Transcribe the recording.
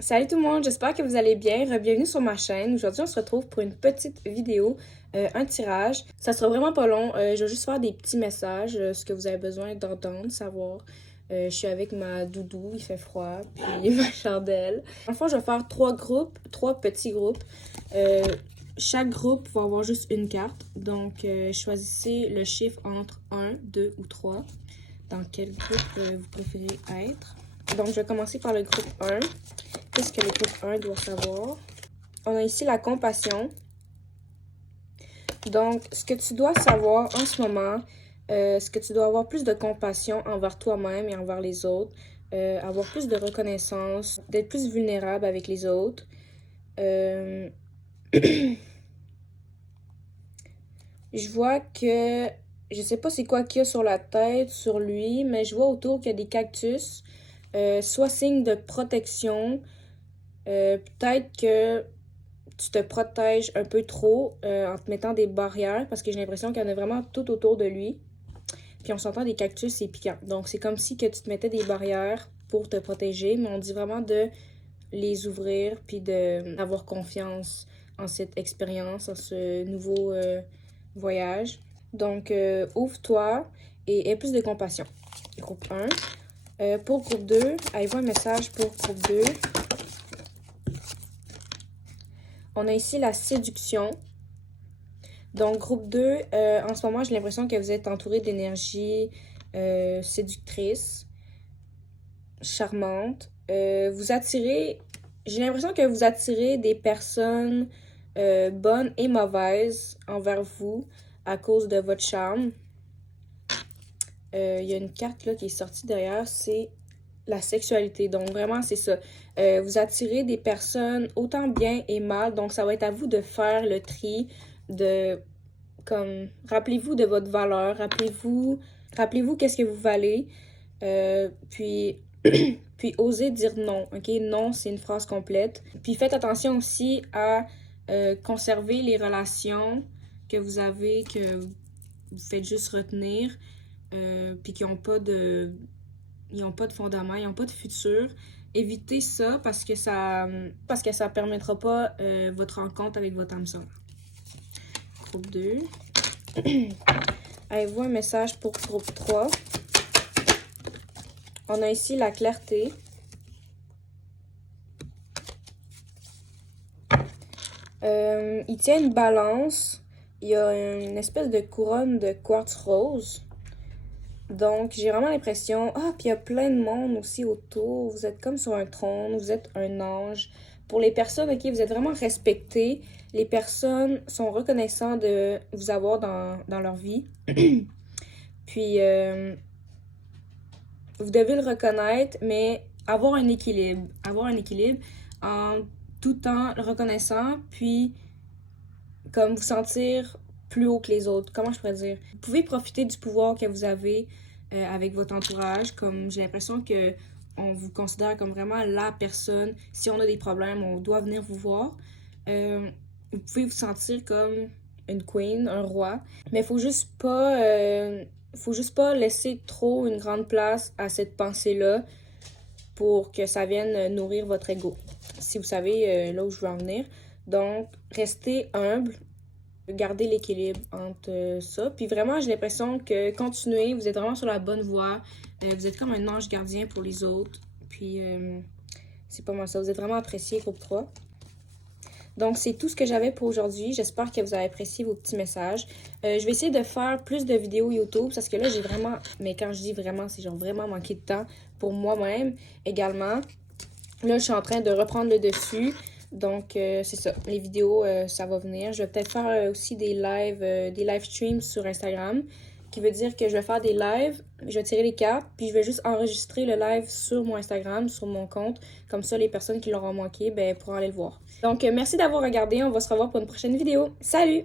Salut tout le monde, j'espère que vous allez bien. Bienvenue sur ma chaîne. Aujourd'hui, on se retrouve pour une petite vidéo, un tirage. Ça sera vraiment pas long. Je vais juste faire des petits messages, ce que vous avez besoin d'entendre, savoir. Je suis avec ma doudou, il fait froid, puis ma chandelle. En fait, je vais faire trois petits groupes. Chaque groupe va avoir juste une carte. Donc, choisissez le chiffre entre 1, 2 ou 3. Dans quel groupe vous préférez être. Donc, je vais commencer par le groupe 1. Qu'est-ce que le groupe 1 doit savoir? On a ici la compassion. Donc, ce que tu dois savoir en ce moment, ce que tu dois avoir plus de compassion envers toi-même et envers les autres, avoir plus de reconnaissance, d'être plus vulnérable avec les autres. Je vois que, je sais pas c'est quoi qu'il y a sur la tête, sur lui, mais je vois autour qu'il y a des cactus, soit signe de protection, peut-être que tu te protèges un peu trop en te mettant des barrières parce que j'ai l'impression qu'il y en a vraiment tout autour de lui. Puis on s'entend des cactus, c'est piquant. Donc c'est comme si que tu te mettais des barrières pour te protéger, mais on dit vraiment de les ouvrir puis d'avoir confiance en cette expérience, en ce nouveau voyage. Donc ouvre-toi et aie plus de compassion. Groupe 1. Pour groupe 2, avez-vous un message pour groupe 2? On a ici la séduction. Donc, groupe 2, en ce moment, j'ai l'impression que vous êtes entouré d'énergie séductrice, charmante. Vous attirez, j'ai l'impression que vous attirez des personnes bonnes et mauvaises envers vous à cause de votre charme. Il y a une carte là qui est sortie derrière, c'est la sexualité. Donc, vraiment, c'est ça. Vous attirez des personnes autant bien et mal. Donc, ça va être à vous de faire le tri, de comme rappelez-vous de votre valeur, rappelez-vous qu'est-ce que vous valez, puis puis osez dire non, ok? Non, c'est une phrase complète. Puis faites attention aussi à conserver les relations que vous avez, que vous faites juste retenir, puis qui n'ont pas de fondament, ils n'ont pas de futur. Évitez ça parce que ça permettra pas votre rencontre avec votre âme sœur. Groupe 2. Avez-vous un message pour groupe 3? On a ici la clarté. Il tient une balance. Il y a une espèce de couronne de quartz rose. Donc, j'ai vraiment l'impression... Ah, puis il y a plein de monde aussi autour. Vous êtes comme sur un trône. Vous êtes un ange. Pour les personnes, ok, vous êtes vraiment respectés. Les personnes sont reconnaissantes de vous avoir dans leur vie. Puis, vous devez le reconnaître, mais avoir un équilibre. Avoir un équilibre en tout en le reconnaissant, puis comme vous sentir plus haut que les autres. Comment je pourrais dire? Vous pouvez profiter du pouvoir que vous avez avec votre entourage. Comme j'ai l'impression que on vous considère comme vraiment la personne. Si on a des problèmes, on doit venir vous voir. Vous pouvez vous sentir comme une queen, un roi. Mais faut juste pas laisser trop une grande place à cette pensée-là pour que ça vienne nourrir votre ego. Si vous savez là où je veux en venir. Donc, restez humble, gardez l'équilibre entre ça. Puis vraiment, j'ai l'impression que continuez, vous êtes vraiment sur la bonne voie. Vous êtes comme un ange gardien pour les autres. Puis, c'est pas mal ça. Vous êtes vraiment apprécié, groupe 3. Donc, c'est tout ce que j'avais pour aujourd'hui. J'espère que vous avez apprécié vos petits messages. Je vais essayer de faire plus de vidéos YouTube parce que là, j'ai vraiment... Mais quand je dis vraiment, c'est genre vraiment manqué de temps pour moi-même également. Là, je suis en train de reprendre le dessus. Donc, c'est ça. Les vidéos, ça va venir. Je vais peut-être faire aussi des live streams sur Instagram, qui veut dire que je vais faire des lives, je vais tirer les cartes, puis je vais juste enregistrer le live sur mon Instagram, sur mon compte. Comme ça, les personnes qui l'auront manqué, ben, pourront aller le voir. Donc, merci d'avoir regardé. On va se revoir pour une prochaine vidéo. Salut!